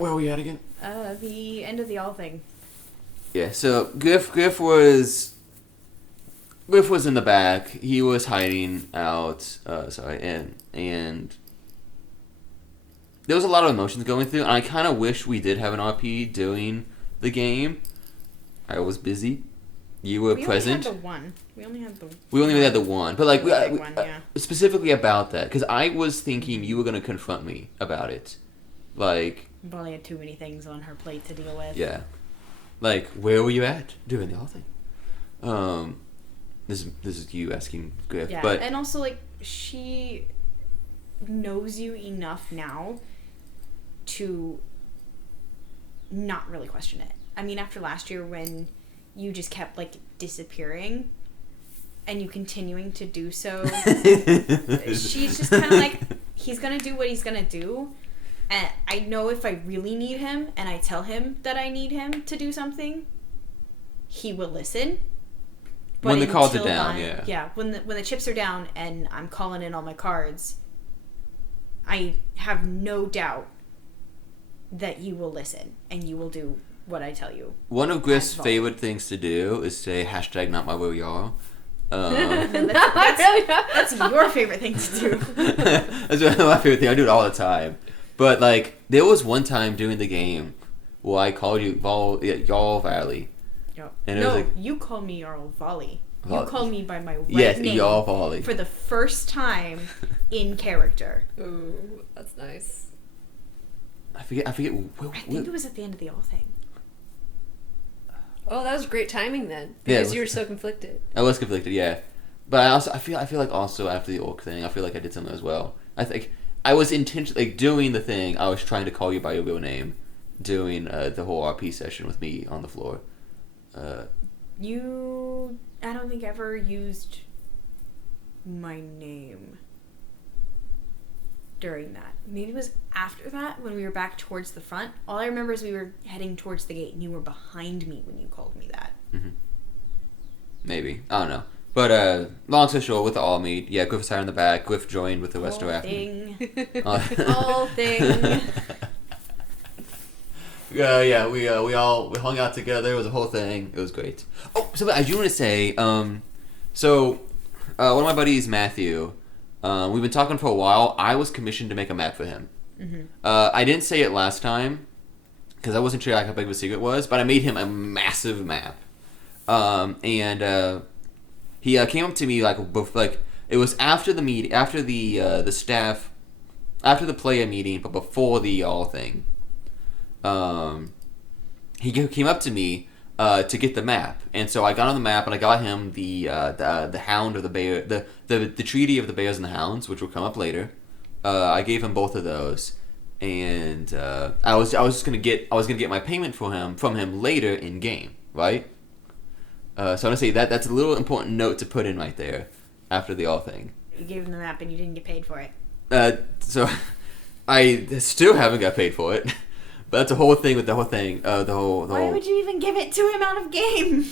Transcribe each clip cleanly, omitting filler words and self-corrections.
Where are we at again? The end of the all thing. Yeah, so Griff was in the back. He was hiding out. And there was a lot of emotions going through, and I kind of wish we did have an RP doing the game. I was busy. You were present. We only had the one. We only had the one, but like yeah. Specifically about that, because I was thinking you were gonna confront me about it, like. Molly had too many things on her plate to deal with. Yeah, like where were you at doing the whole thing? This is you asking Griff, yeah, but and also like she knows you enough now to not really question it. I mean, after last year when you just kept like disappearing and you continuing to do so, she's just kind of like, he's gonna do what he's gonna do, and I know if I really need him and I tell him that I need him to do something, he will listen. But when the cards are down, when the chips are down and I'm calling in all my cards, I have no doubt that you will listen and you will do what I tell you. One of Griff's favorite things to do is say hashtag not my where we are. That's your favorite thing to do. That's my favorite thing. I do it all the time. But like there was one time during the game where I called you Y'all Valley. Yep. And it was like, you call me Jarl Volley. You call me by my right name. Y'all Volley. For the first time in character. Ooh, that's nice. I forget. I think it was at the end of the all thing. Oh, that was great timing then, because you were so conflicted. I was conflicted, yeah, but I feel like also after the orc thing, I feel like I did something as well. I think I was intentionally doing the thing. I was trying to call you by your real name, doing the whole RP session with me on the floor. I don't think ever used my name during that. Maybe it was after that when we were back towards the front. All I remember is we were heading towards the gate and you were behind me when you called me that. Mm-hmm. Maybe. I don't know. But long story short, with the all meet, yeah, Griff was higher in the back. Griff joined with the rest of our All thing. Yeah, we hung out together. It was a whole thing. It was great. Oh, so I do want to say, one of my buddies, Matthew, we've been talking for a while. I was commissioned to make a map for him. Mm-hmm. I didn't say it last time because I wasn't sure how big of a secret it was, but I made him a massive map. And he came up to me like it was after the meet, after the staff, after the player meeting, but before the all thing. He came up to me to get the map, and so I got on the map and I got him the hound of the bear, the treaty of the bears and the hounds, which will come up later. I gave him both of those, and I was gonna get my payment from him later in game, right? So I'm gonna say that's a little important note to put in right there after the all thing. You gave him the map and you didn't get paid for it. So I still haven't got paid for it. But that's a whole thing with the whole thing. Why would you even give it to him out of game?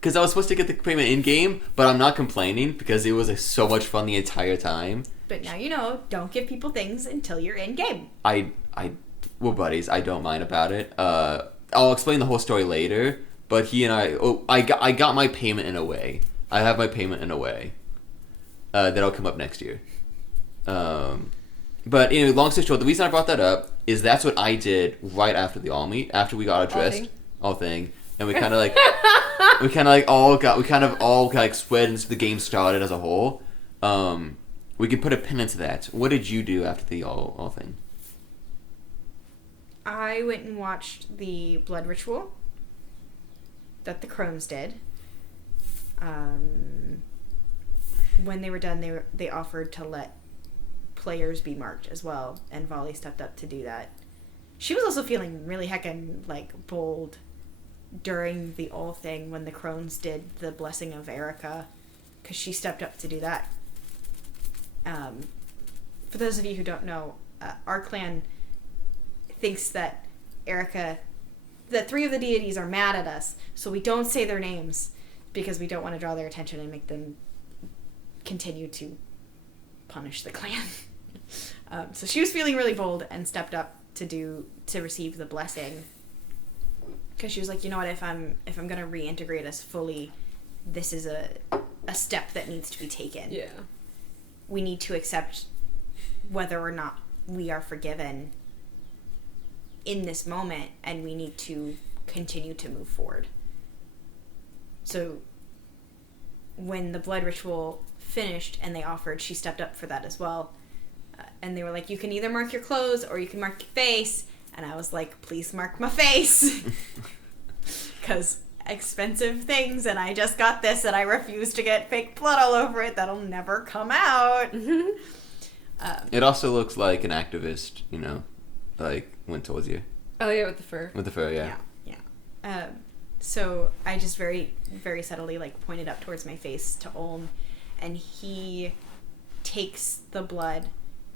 Because I was supposed to get the payment in game, but I'm not complaining because it was so much fun the entire time. But now you know, don't give people things until you're in game. We're buddies. I don't mind about it. I'll explain the whole story later. But he and I got my payment in a way. I have my payment in a way that'll come up next year. But anyway, long story short, the reason I brought that up is that's what I did right after the all meet, after we got addressed, all thing, and we kind of all spread into the game started as a whole. We can put a pin into that. What did you do after the all thing? I went and watched the blood ritual that the crones did. When they were done, they offered to let players be marked as well, and Volley stepped up to do that. She was also feeling really heckin' bold during the all thing when the crones did the blessing of Erica, because she stepped up to do that. For those of you who don't know, our clan thinks that that 3 of the deities are mad at us, so we don't say their names because we don't want to draw their attention and make them continue to punish the clan. So she was feeling really bold and stepped up to receive the blessing. Because she was like, you know what, if I'm gonna reintegrate us fully, this is a step that needs to be taken. Yeah. We need to accept whether or not we are forgiven in this moment, and we need to continue to move forward. So when the blood ritual finished and they offered, she stepped up for that as well. And they were like, you can either mark your clothes or you can mark your face. And I was like, please mark my face. Because expensive things, and I just got this, and I refuse to get fake blood all over it. That'll never come out. It also looks like an activist, like, went towards you. Oh, yeah, with the fur. With the fur, yeah. Yeah. So I just very, very subtly, like, pointed up towards my face to Olm, and he takes the blood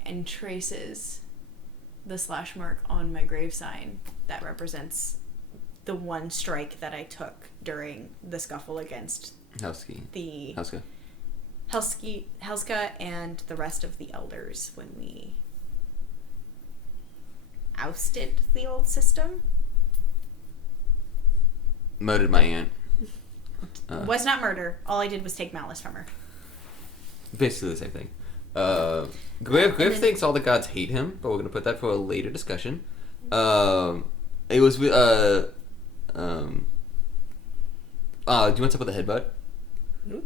and traces the slash mark on my grave sign that represents the one strike that I took during the scuffle against Helska and the rest of the elders when we ousted the old system. Murdered my aunt. Was not murder. All I did was take malice from her. Basically the same thing. Griff thinks all the gods hate him, but we're going to put that for a later discussion. It was... do you want to talk about the headbutt?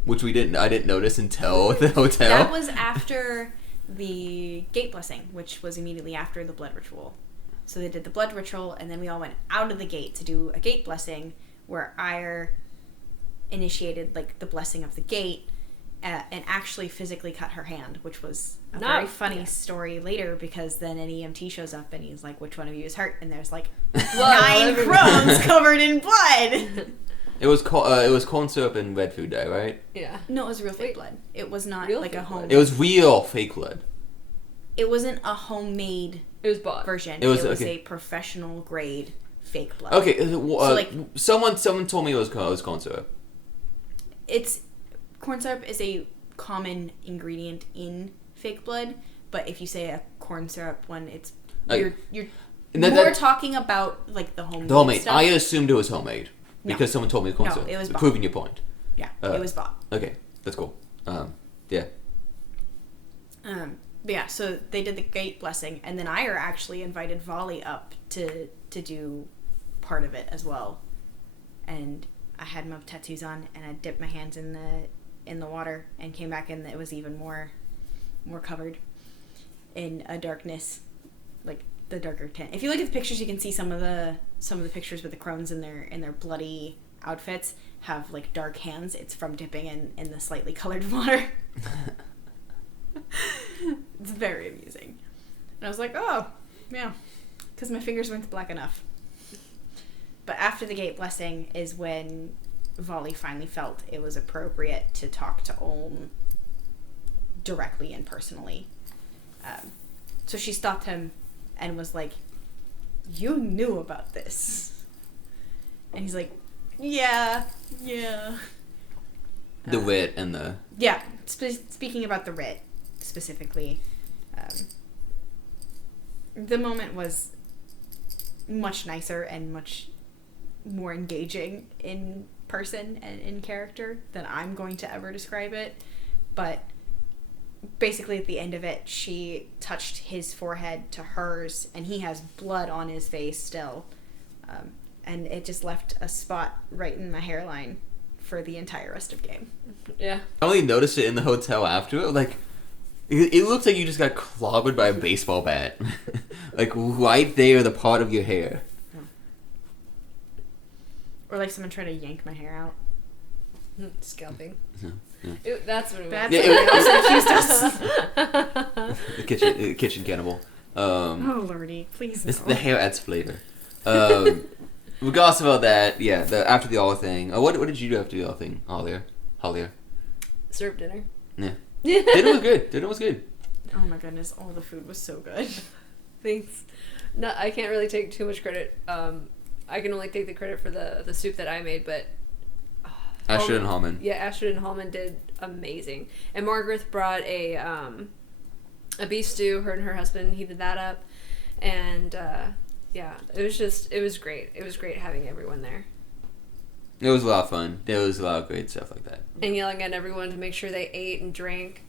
Which I didn't notice until the hotel. That was after the gate blessing, which was immediately after the blood ritual. So they did the blood ritual, and then we all went out of the gate to do a gate blessing, where Ire initiated, like, the blessing of the gate, and actually physically cut her hand, which was a very funny story later, because then an EMT shows up and he's like, which one of you is hurt? And there's like 9 crones covered in blood. It was corn syrup and red food dye, right? Yeah. No, it was real fake blood. It was not real like a home. It was real fake blood. It wasn't a homemade It was bought version. It was a professional grade fake blood. Okay, So, like, someone told me it was corn syrup. Corn syrup is a common ingredient in fake blood, but if you say a corn syrup one, it's you're more talking about like the homemade stuff. I assumed it was homemade because someone told me it was corn syrup. It was bought. Proving your point. Yeah, it was bought. Okay, that's cool. Yeah. But yeah, so they did the gate blessing, and then Ira actually invited Volley up to do part of it as well. And I had my tattoos on, and I dipped my hands in the water and came back, and it was even more covered in a darkness, like the darker tint. If you look at the pictures, you can see some of the pictures with the crones in their bloody outfits have like dark hands. It's from dipping in the slightly colored water. It's very amusing. And I was like, oh, yeah, because my fingers weren't black enough. But after the gate blessing is when Volley finally felt it was appropriate to talk to Olm directly and personally. So she stopped him and was like, you knew about this. And he's like, yeah. The wit and the... Yeah, speaking about the writ specifically, the moment was much nicer and much more engaging in person and in character than I'm going to ever describe it. But basically at the end of it, she touched his forehead to hers, and he has blood on his face still. And it just left a spot right in my hairline for the entire rest of game. Yeah. I only noticed it in the hotel after it. Like, it looks like you just got clobbered by a baseball bat. Like, right there, the part of your hair. Or like someone tried to yank my hair out. Scalping. Yeah. That's what it was. That's Yeah, what else accused us. The kitchen cannibal. Oh lordy, please no. The hair adds flavor. Regardless about that, yeah. After the all thing, what did you do after the all thing, Hollier? Served dinner. Yeah. Dinner was good. Oh my goodness, all the food was so good. Thanks. No, I can't really take too much credit. I can only take the credit for the soup that I made, but Ashford and Hallman. Yeah, Ashford and Hallman did amazing. And Margaret brought a beef stew. Her and her husband heated that up. And yeah, it was great. It was great having everyone there. It was a lot of fun. There was a lot of great stuff like that. And yelling at everyone to make sure they ate and drank.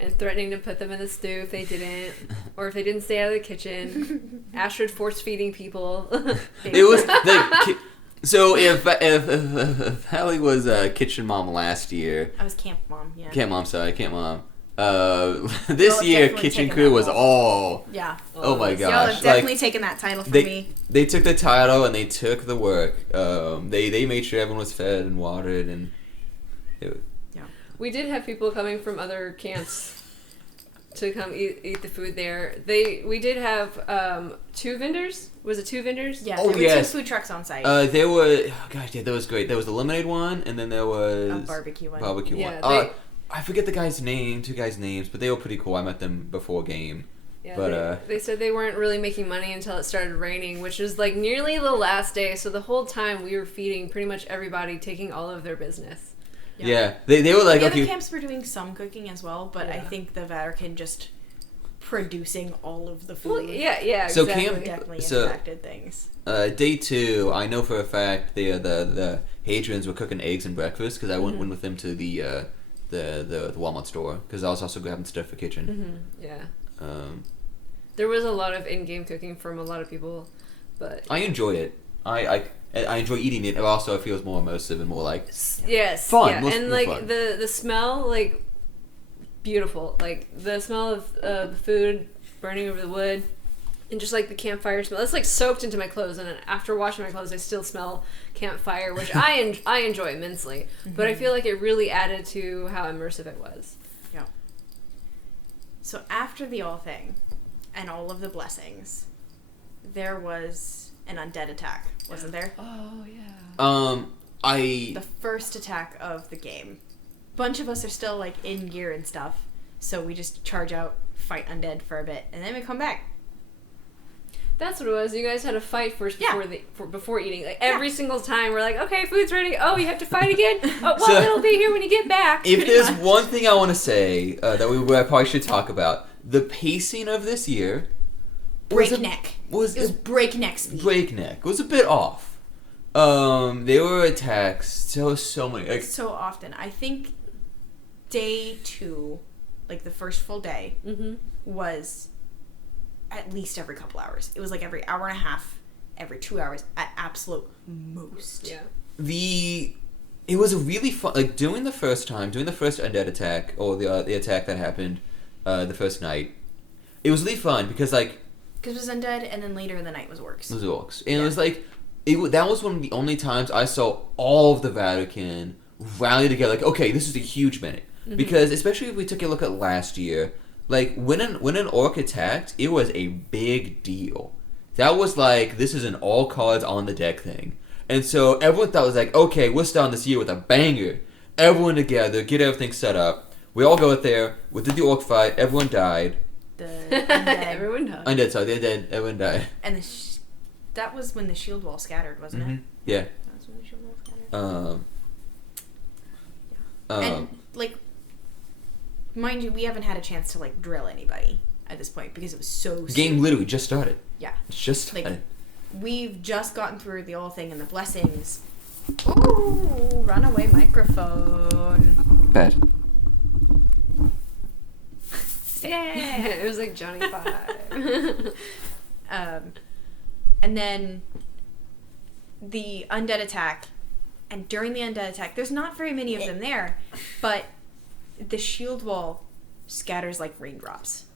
And threatening to put them in the stew if they didn't. Or if they didn't stay out of the kitchen. Astrid force feeding people. It was like, so if Hallie was kitchen mom last year. I was camp mom, yeah. Camp mom. This Y'all year, definitely kitchen taken crew that was role. all. Yeah. Oh my Y'all gosh! have definitely like, taken that title from me. they took the title and they took the work. They made sure everyone was fed and watered and. We did have people coming from other camps to come eat the food there. We did have 2 vendors. Was it 2 vendors? Yeah, Oh, there were yes. 2 food trucks on site. There were. Oh gosh, yeah, that was great. There was the lemonade one, and then there was a barbecue one. Yeah, one. I forget the guy's name, 2 guys' names, but they were pretty cool. I met them before game. Yeah, but they said they weren't really making money until it started raining, which was like nearly the last day. So the whole time we were feeding pretty much everybody, taking all of their business. Yeah, they were like, the okay. other camps were doing some cooking as well, but I think the Vatican just producing all of the food. Well, yeah, So exactly. Definitely impacted things. Day 2, I know for a fact the Hadrians were cooking eggs and breakfast because I went with them to the Walmart store because I was also grabbing stuff for kitchen. Mm-hmm. Yeah. There was a lot of in-game cooking from a lot of people, but I enjoy it. I enjoy eating it. Also, it feels more immersive and more like yes, fun. yeah. More, and more like fun. the smell, like beautiful, like the smell of the food burning over the wood, and just like the campfire smell. It's like soaked into my clothes, and after washing my clothes, I still smell campfire, which I enjoy immensely. Mm-hmm. But I feel like it really added to how immersive it was. Yeah. So after the all thing, and all of the blessings, there was an undead attack, wasn't there? Oh yeah. The first attack of the game. Bunch of us are still like in gear and stuff, so we just charge out, fight undead for a bit, and then we come back. That's what it was. You guys had a fight first before eating. Like every Yeah. single time, we're like, okay, food's ready. Oh, you have to fight again. Oh, well, So- it'll be here when you get back. If Pretty there's much. one thing I want to say that I probably should talk about, the pacing of this year Breakneck. It was was breakneck speed. breakneck. It was a bit off. There were attacks. There was so many. Like, So often. I think day 2, like the first full day, was at least every couple hours. It was like every hour and a half, every 2 hours at absolute most. Yeah. It was a really fun. Like doing the first undead attack or the attack that happened the first night. It was really fun because like. Because it was undead, and then later in the night was orcs. It was orcs, and it was like that was one of the only times I saw all of the Vatican rally together. Like, okay, this is a huge minute because especially if we took a look at last year, like when an orc attacked, it was a big deal. That was like this is an all cards on the deck thing, and so everyone thought it was like, okay, we're starting this year with a banger. Everyone together, get everything set up. We all go out there. We did the orc fight. Everyone died. The undead. Everyone died. Undead, sorry, they're dead. Everyone died. And that was when the shield wall scattered, wasn't it? Yeah. That was when the shield wall scattered. And, like, mind you, we haven't had a chance to, like, drill anybody at this point because it was so game soon. literally just started. Yeah. It's just started. Like, we've just gotten through the all thing and the blessings. Ooh, runaway microphone. Bad. Yeah, it was like Johnny 5. And then the undead attack, and during the undead attack, there's not very many of them there, but the shield wall scatters like raindrops,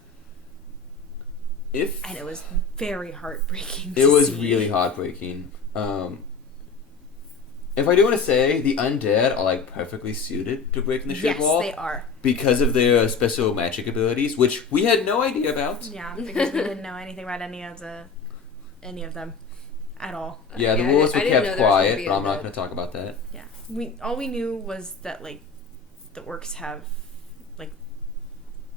and it was very heartbreaking. It was really heartbreaking. If I do want to say, the undead are like perfectly suited to breaking the shield wall. Yes, they are. Because of their special magic abilities, which we had no idea about. Yeah, because we didn't know anything about any of them at all. Yeah, the Yeah, rules I were didn't know kept there was quiet, gonna be but I'm not undead. going to talk about that. Yeah, all we knew was that like the orcs have like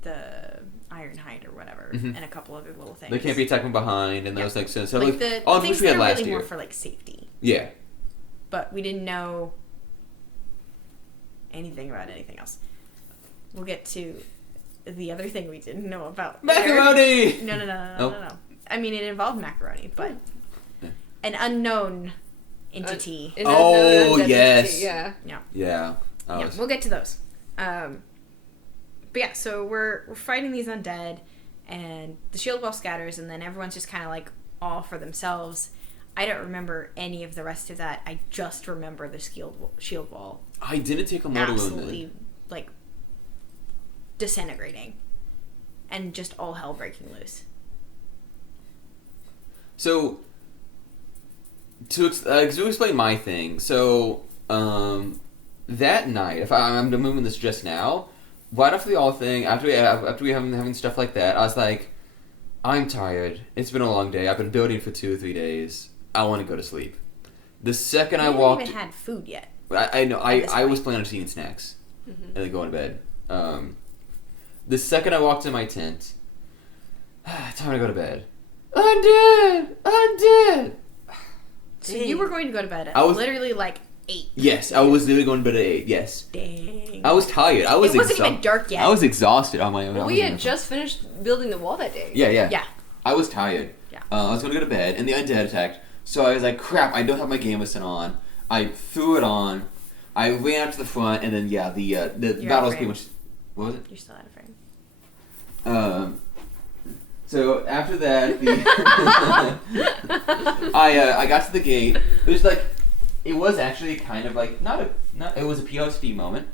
the iron hide or whatever, and a couple other little things. They can't be attacked from behind, and those like so like like the all things which we that had are last really year. more for like safety. Yeah. But we didn't know anything about anything else. We'll get to the other thing we didn't know about. Macaroni! No. I mean, it involved macaroni, but an unknown entity. An Oh, unknown yes. identity, yeah. Yeah. Yeah. Yeah, we'll get to those. But yeah, so we're fighting these undead, and the shield wall scatters, and then everyone's just kind of like all for themselves. I don't remember any of the rest of that. I just remember the shield wall I didn't take a mortal wound. absolutely like disintegrating, and just all hell breaking loose. So, to explain my thing, so that night, if I'm moving this just now, right after the all thing, after we having stuff like that, I was like, I'm tired. It's been a long day. I've been building for 2 or 3 days. I want to go to sleep. The second I walked, haven't even had food yet. I know. I point. was planning on just eating snacks and then going to bed. The second I walked in my tent, time to go to bed. I'm dead. So you were going to go to bed at literally like 8. Yes, I was literally going to bed at 8. Yes. Dang. I was tired. It wasn't even dark yet. I was exhausted on my own. Well, we had just finished building the wall that day. Yeah. Yeah. I was tired. Yeah. I was going to go to bed, and the undead attacked. So I was like, crap, I don't have my gamison on. I threw it on. I ran out to the front, and then, yeah, the battle was pretty much... What was it? You're still out of frame. So after that, I got to the gate. It was actually kind of like it was a POSD moment,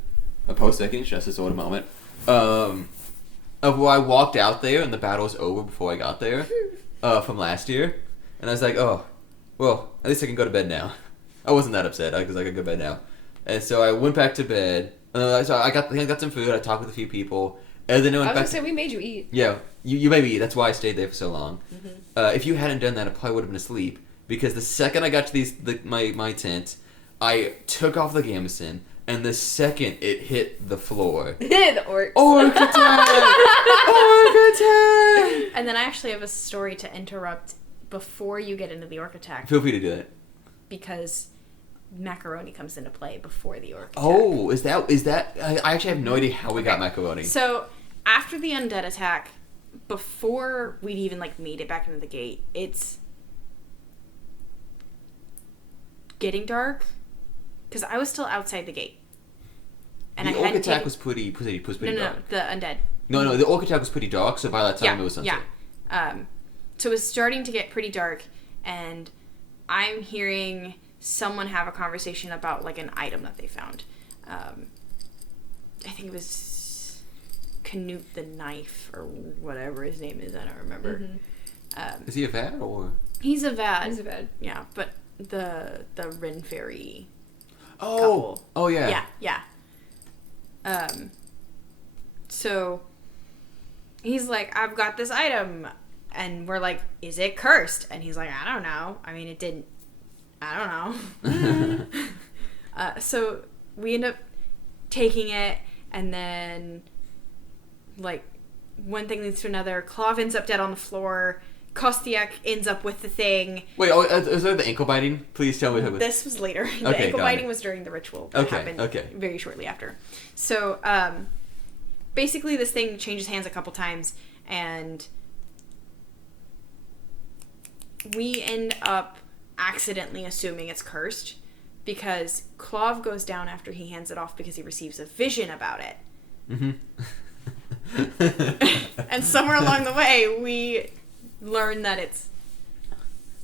a post-second justice order moment, of where I walked out there and the battle was over before I got there, from last year, and I was like, oh, well, at least I can go to bed now. I wasn't that upset because I could go to bed now, and so I went back to bed. So I got some food. I talked with a few people. And then I was went gonna back. say we made you eat. Yeah, you made me eat. That's why I stayed there for so long. If you hadn't done that, I probably would have been asleep. Because the second I got to my tent, I took off the gamison, and the second it hit the floor, The orcs. Orc attack! Orc attack! And then I actually have a story to interrupt before you get into the orc attack. Feel free to do that. Because macaroni comes into play before the orc attack. Oh, is that? I actually have no idea how we got macaroni. So after the undead attack, before we'd even like made it back into the gate, it's getting dark because I was still outside the gate. And the orc attack was pretty no, dark. the undead. No, the orc attack was pretty dark. So by that time it was sunset. Yeah. So it was starting to get pretty dark, and I'm hearing someone have a conversation about like an item that they found. I think it was Canute the Knife or whatever his name is. I don't remember. Is he a vat or? He's a vat. He's a vat. Yeah, but the Rin Fairy. Oh. Couple. Oh yeah. Yeah. So he's like, I've got this item, and we're like, is it cursed? And he's like, I don't know. I mean, it didn't. I don't know. So we end up taking it, and then like one thing leads to another. Clav ends up dead on the floor. Kostiak ends up with the thing. Wait, is that the ankle biting? Please tell me. This was later. The Okay, ankle got biting it. was during the ritual. That happened very shortly after. So basically this thing changes hands a couple times, and we end up accidentally assuming it's cursed because Clav goes down after he hands it off because he receives a vision about it. And somewhere along the way, we learn that it's...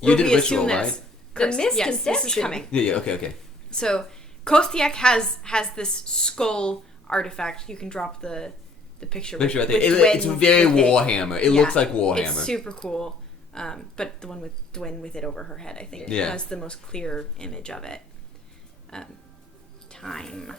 You did we ritual, assume right? that's cursed. The Yes, this is misconception. coming. Yeah, okay. So, Kostiak has this skull artifact. You can drop the picture Right there. with It's Dwyn very with it. Warhammer. It looks like Warhammer. It's super cool. But the one with Dwyn with it over her head, I think, Yeah. has the most clear image of it. Time.